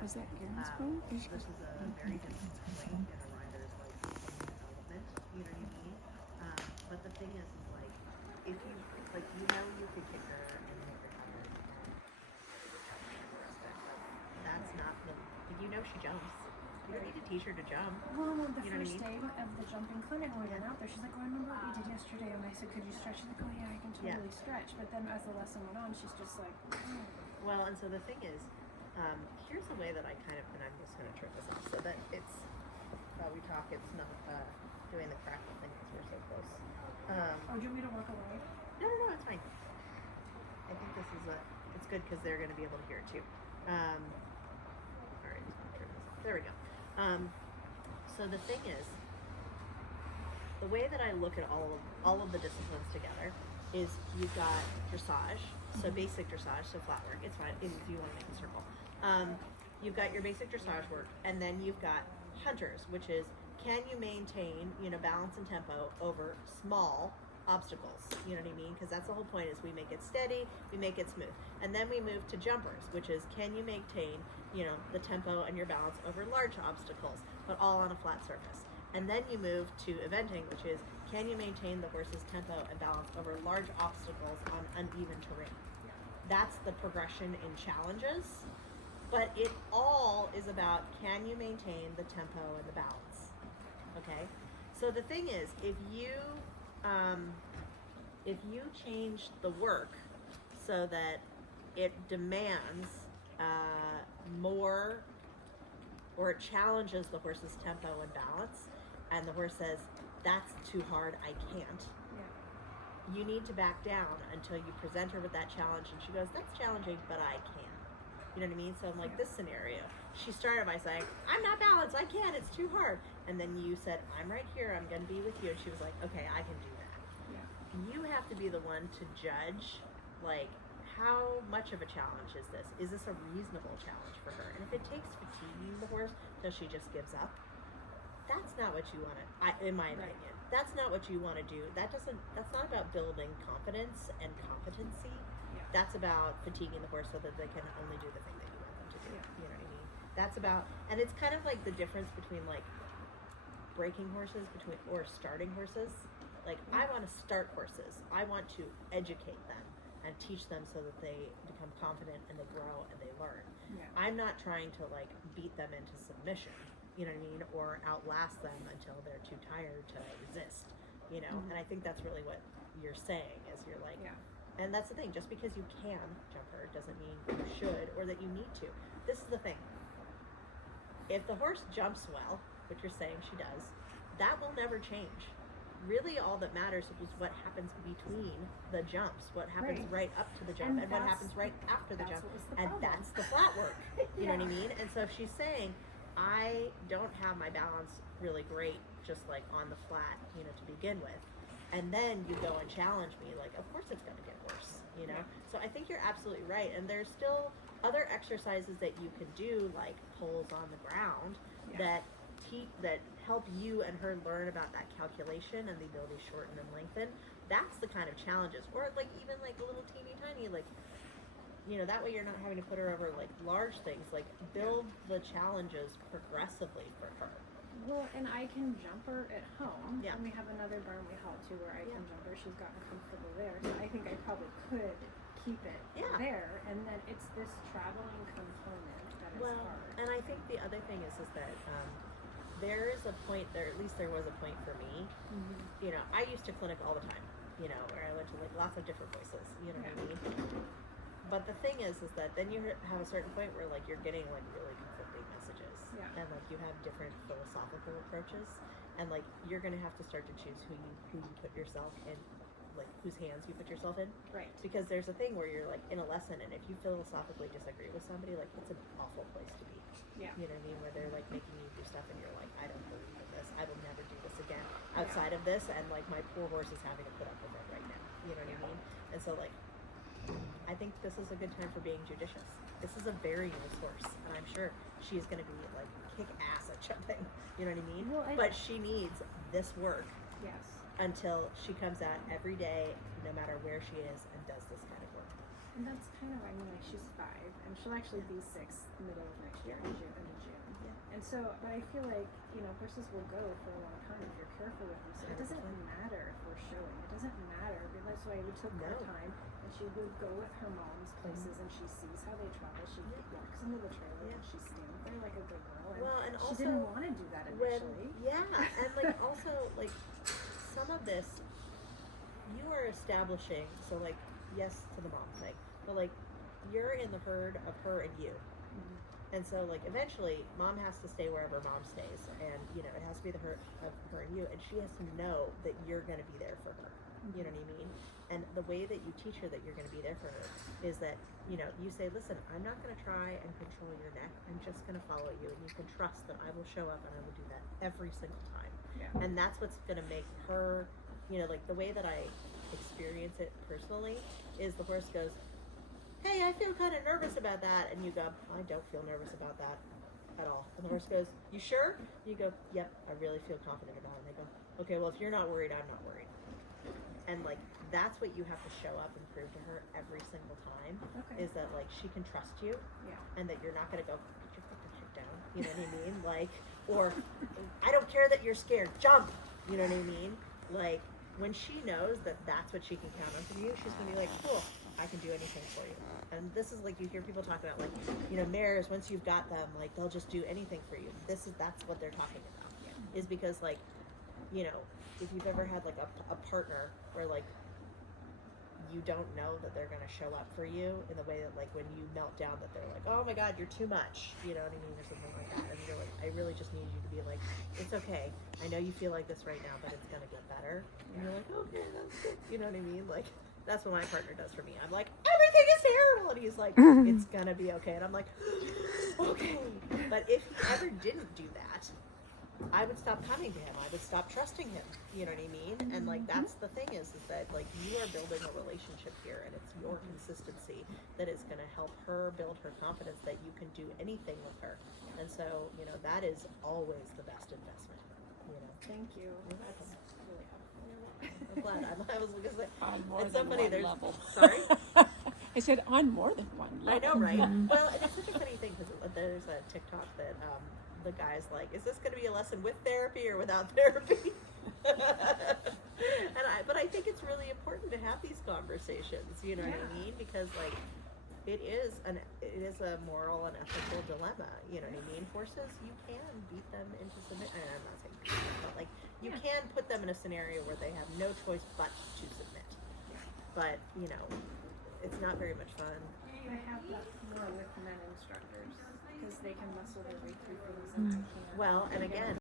Was that Aaron's phone? This is a very different point in a rider's like development. You know what I mean? But the thing is like if you like you could kick her and make her covered and that's not the she jumps. You don't need to teach her to jump. Well, the first day of the jumping clinic when we went out there, she's like, oh, I remember what we did yesterday. And I said, could you stretch? She's like, oh yeah, I can totally stretch. But then as the lesson went on, she's just like, oh. Well, and so the thing is, here's the way that I kind of, and I'm just going to trip this up so that it's, while we talk, it's not doing the crackle thing because we're so close. Oh, do you want me to walk away? No, it's fine. I think this is it's good because they're going to be able to hear it too. All right, just going to turn this up. There we go. So the thing is, the way that I look at all of the disciplines together is you've got dressage, so basic dressage, so flat work. It's fine if you want to make a circle. You've got your basic dressage work, and then you've got hunters, which is can you maintain balance and tempo over small obstacles, you know what I mean? Because that's the whole point is we make it steady, we make it smooth. And then we move to jumpers, which is can you maintain, the tempo and your balance over large obstacles, but all on a flat surface. And then you move to eventing, which is can you maintain the horse's tempo and balance over large obstacles on uneven terrain. That's the progression in challenges, but it all is about can you maintain the tempo and the balance, okay? So the thing is, if you change the work so that it demands more, or it challenges the horse's tempo and balance, and the horse says, that's too hard, I can't, you need to back down until you present her with that challenge, and she goes, that's challenging, but I can. You know what I mean? So I'm like, this scenario, she started by saying, I'm not balanced, I can't, it's too hard. And then you said, I'm right here, I'm going to be with you. And she was like, okay, I can do that. Yeah. You have to be the one to judge, like, how much of a challenge is this? Is this a reasonable challenge for her? And if it takes fatiguing the horse till she just gives up, that's not what you want to, in my opinion. That's not what you want to do. That's not about building confidence and competency. Yeah. That's about fatiguing the horse so that they can only do the thing that you want them to do. Yeah. You know what I mean? That's about, and it's kind of like the difference between like breaking horses or starting horses. Like I want to start horses. I want to educate them and teach them so that they become confident and they grow and they learn. Yeah. I'm not trying to like beat them into submission, you know what I mean, or outlast them until they're too tired to resist, and I think that's really what you're saying is you're like, and that's the thing, just because you can jump her doesn't mean you should or that you need to. This is the thing. If the horse jumps well, which you're saying she does, that will never change. Really all that matters is what happens between the jumps, what happens right up to the jump, and what happens right after the jump. And that's the flat work. You know what I mean? And so if she's saying, I don't have my balance really great, just like on the flat, to begin with, and then you go and challenge me, like, of course it's going to get worse, Yeah. So I think you're absolutely right. And there's still other exercises that you can do, like pulls on the ground, that help you and her learn about that calculation and the ability to shorten and lengthen. That's the kind of challenges, or like even like a little teeny tiny, like, that way you're not having to put her over like large things, like build the challenges progressively for her. Well, and I can jump her at home. Yeah. And we have another barn we haul to where I can jump her. She's gotten comfortable there. So I think I probably could keep it there. And then it's this traveling component that is hard. And I think the other thing is that there is a point there, at least there was a point for me. Mm-hmm. I used to clinic all the time, where I went to like lots of different places, what I mean? But the thing is that then you have a certain point where like you're getting like really conflicting messages, and like you have different philosophical approaches, and like you're gonna have to start to choose who you put yourself in, like whose hands you put yourself in, right? Because there's a thing where you're like in a lesson, and if you philosophically disagree with somebody, like it's an awful place to be. Yeah, you know what I mean? Where they're like making you do stuff, and you're like, I don't believe in this. I will never do this again outside of this, and like my poor horse is having to put up with it right now. You know what I mean? And so like, I think this is a good time for being judicious. This is a very nice horse, and I'm sure she's going to be like kick ass at jumping. You know what I mean? Well, but she needs this work. Yes. Until she comes out every day, no matter where she is, and does this kind of work. And that's kind of, like she's 5, and she'll actually be 6 middle of next year. but I feel like, horses will go for a long time if you're careful with them. So it doesn't matter if we're showing. It doesn't matter. That's why we took our time, and she would go with her mom's places, and she sees how they travel. She walks into the trailer, and she stands there like a good girl. And also, she didn't want to do that initially. And like also like some of this, you are establishing. So like, yes to the mom thing, but like you're in the herd of her and you. And so, like, eventually, mom has to stay wherever mom stays. And, it has to be the herd of her and you. And she has to know that you're going to be there for her. You know what I mean? And the way that you teach her that you're going to be there for her is that, you say, listen, I'm not going to try and control your neck. I'm just going to follow you. And you can trust that I will show up and I will do that every single time. Yeah. And that's what's going to make her, like, the way that I experience it personally is the horse goes, hey, I feel kind of nervous about that. And you go, I don't feel nervous about that at all. And the horse goes, you sure? You go, yep, I really feel confident about it. And they go, okay, well, if you're not worried, I'm not worried. And, like, that's what you have to show up and prove to her every single time, is that, like, she can trust you, and that you're not going to go, put your fucking head down, you know what I mean? Like, or, I don't care that you're scared, jump, you know what I mean? Like, when she knows that that's what she can count on from you, she's going to be like, cool, I can do anything for you. And this is like, you hear people talk about, like, mares, once you've got them, like, they'll just do anything for you. That's what they're talking about. Is because, like, if you've ever had, like, a partner where, like, you don't know that they're going to show up for you in the way that, like, when you melt down, that they're like, oh my God, you're too much, you know what I mean, or something like that. And you're like, I really just need you to be like, it's okay. I know you feel like this right now, but it's going to get better. And you're like, okay, that's good. You know what I mean? Like, that's what my partner does for me. I'm like, everything is terrible. And he's like, it's going to be okay. And I'm like, okay. But if he ever didn't do that, I would stop coming to him. I would stop trusting him. You know what I mean? And, like, that's the thing is that, like, you are building a relationship here, and it's your consistency that is going to help her build her confidence that you can do anything with her. And so, that is always the best investment. Thank you. That's really helpful. I'm glad. I was going to say, On more it's so than funny. one There's level. Sorry. I said on more than one level. I know, right? Well, and it's such a funny thing because there's a TikTok that the guy's like, is this going to be a lesson with therapy or without therapy? But I think it's really important to have these conversations. You know what I mean? Because, like, it is a moral and ethical dilemma. You know what I mean? Horses, you can beat them into submission. I'm not saying beat them, but, like, you can put them in a scenario where they have no choice but to submit. But, it's not very much fun. I have that more with men instructors because they can muscle their way through things and I can't. Well, and again,